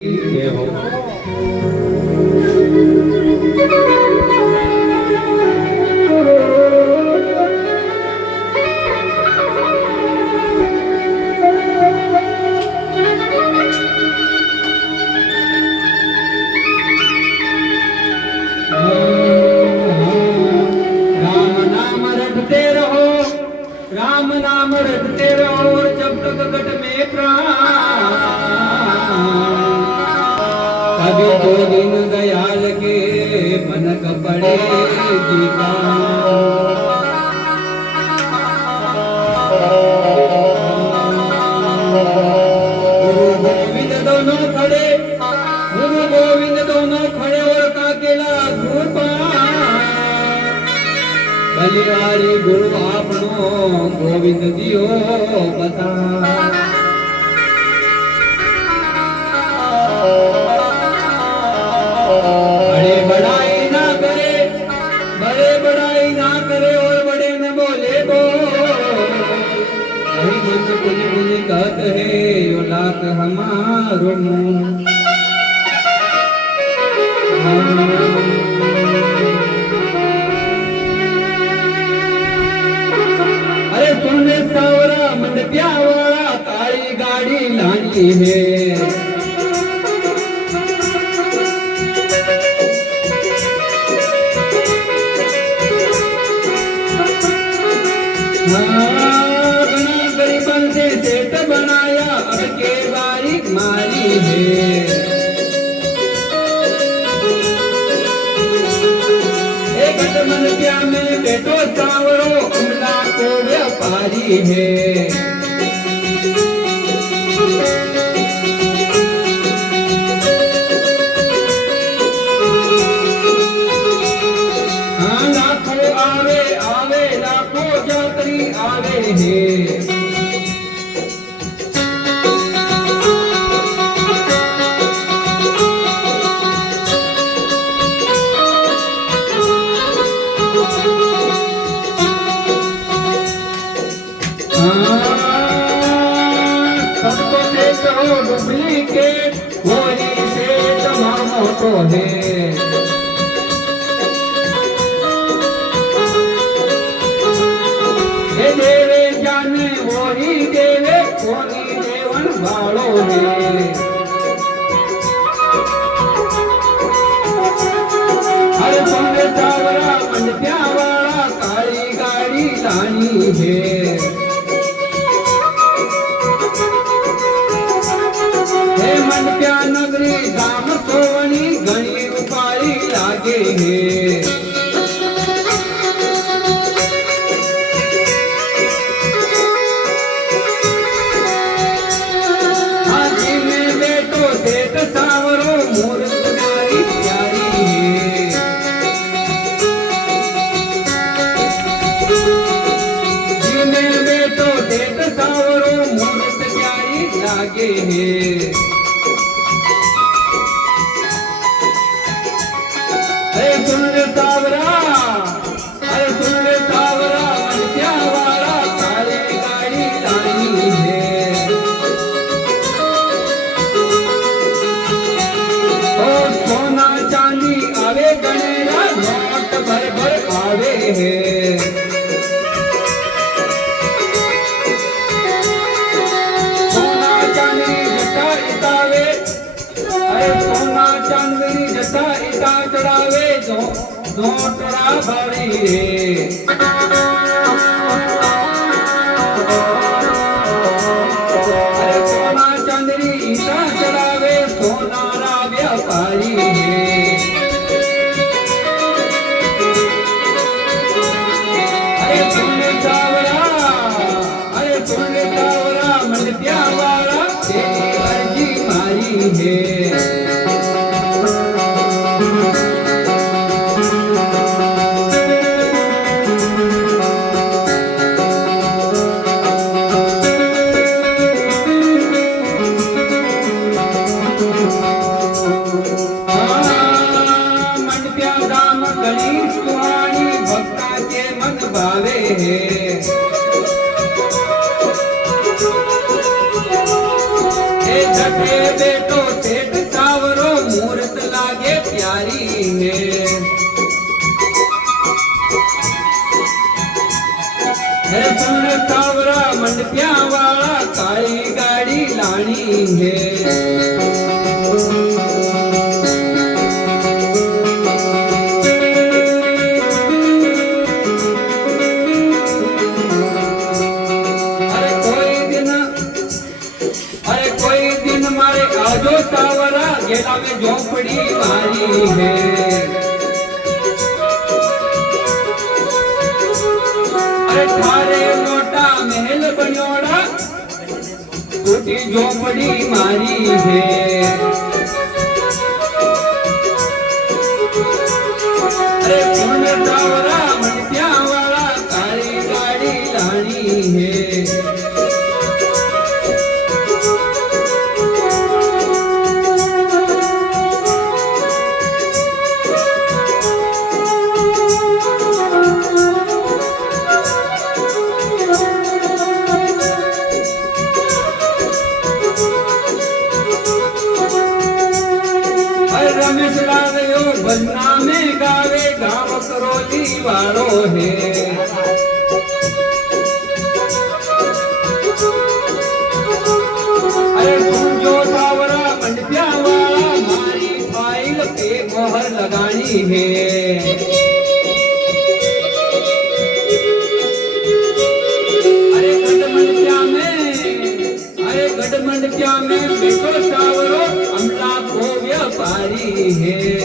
हो। राम नाम रटते रहो जब तक गट में प्राण। कभी दो दिन दयाल के मनक पड़ेगी का। गुरु गोविंद दोनों खड़े, गुरु गोविंद दोनों खड़े और काकेला बलिहारी गुरु आपनो गोविंद जियो बता। बड़े बड़ाई ना करे, बड़े बड़ाई ना करे और बड़े न बोले को। वही कुछ कुछ कहते है यो लाख हमारो मुंह। सावरा मन प्यावाड़ा तारी गाड़ी लानी है। गरीबन से सेठ बनाया अब के बारी मारी है। एक मन प्या में बेटो सावरो अमला को व्यापारी है। हाँ लाखों आवे आवे लाखों यात्री आवे है। सबको से कहो डुप्लीकेट कोई से तमाम तो है। ये देवे जाने वही देवे कोई देवन वालो है। हर सोने सावरा मन प्यावाड़ा काली गाड़ी लानी है। मन क्या नगरी दाम सोवनी घनी उपारी लागे है। हाथी में बेटो सेठ सावरो मूर्त नारी प्यारी है। जी में बेटो सेठ सावरो मूर्त प्यारी लागे है। सुन ले सावरा, अरे सुन ले सावरा मन प्यावाड़ा काले गाड़ी लानी है। और सोना चांदी आवे गणेरा नोट भर भर आवे है। सोना चांदी जटा इतावे, अरे सोना चांदी जटा इता चढ़ावे नोटरा बड़ी रे। अरे सोना चंदरी इता चढ़ावे सोनारा व्यापारी है। अरे सुन सावरा, अरे सुन सावरा मन प्यावाड़ा तेरी अर्जी मारी है। भक्ता के मन भावे है। छठे बेटो सेठ मनप्या वाला काली गाड़ी लानी है। अरे कोई दिन मारे आजो सावरा गेला में झोपड़ी मारी है। अरे थारे मोटा महल बनोड़ा टूटी झोपड़ी मारी है। अरे सुन सावरा मनप्या वाला काली गाड़ी लानी है। रमेश लाव्यो भजना में गावे गाँव करोली वालो है। अरे समझो सावरा मंडपिया वाला मारी फाइल पे मोहर लगानी है। अरे गढ़ मंडपिया में बेटो सावरो अमला को व्यापारी है।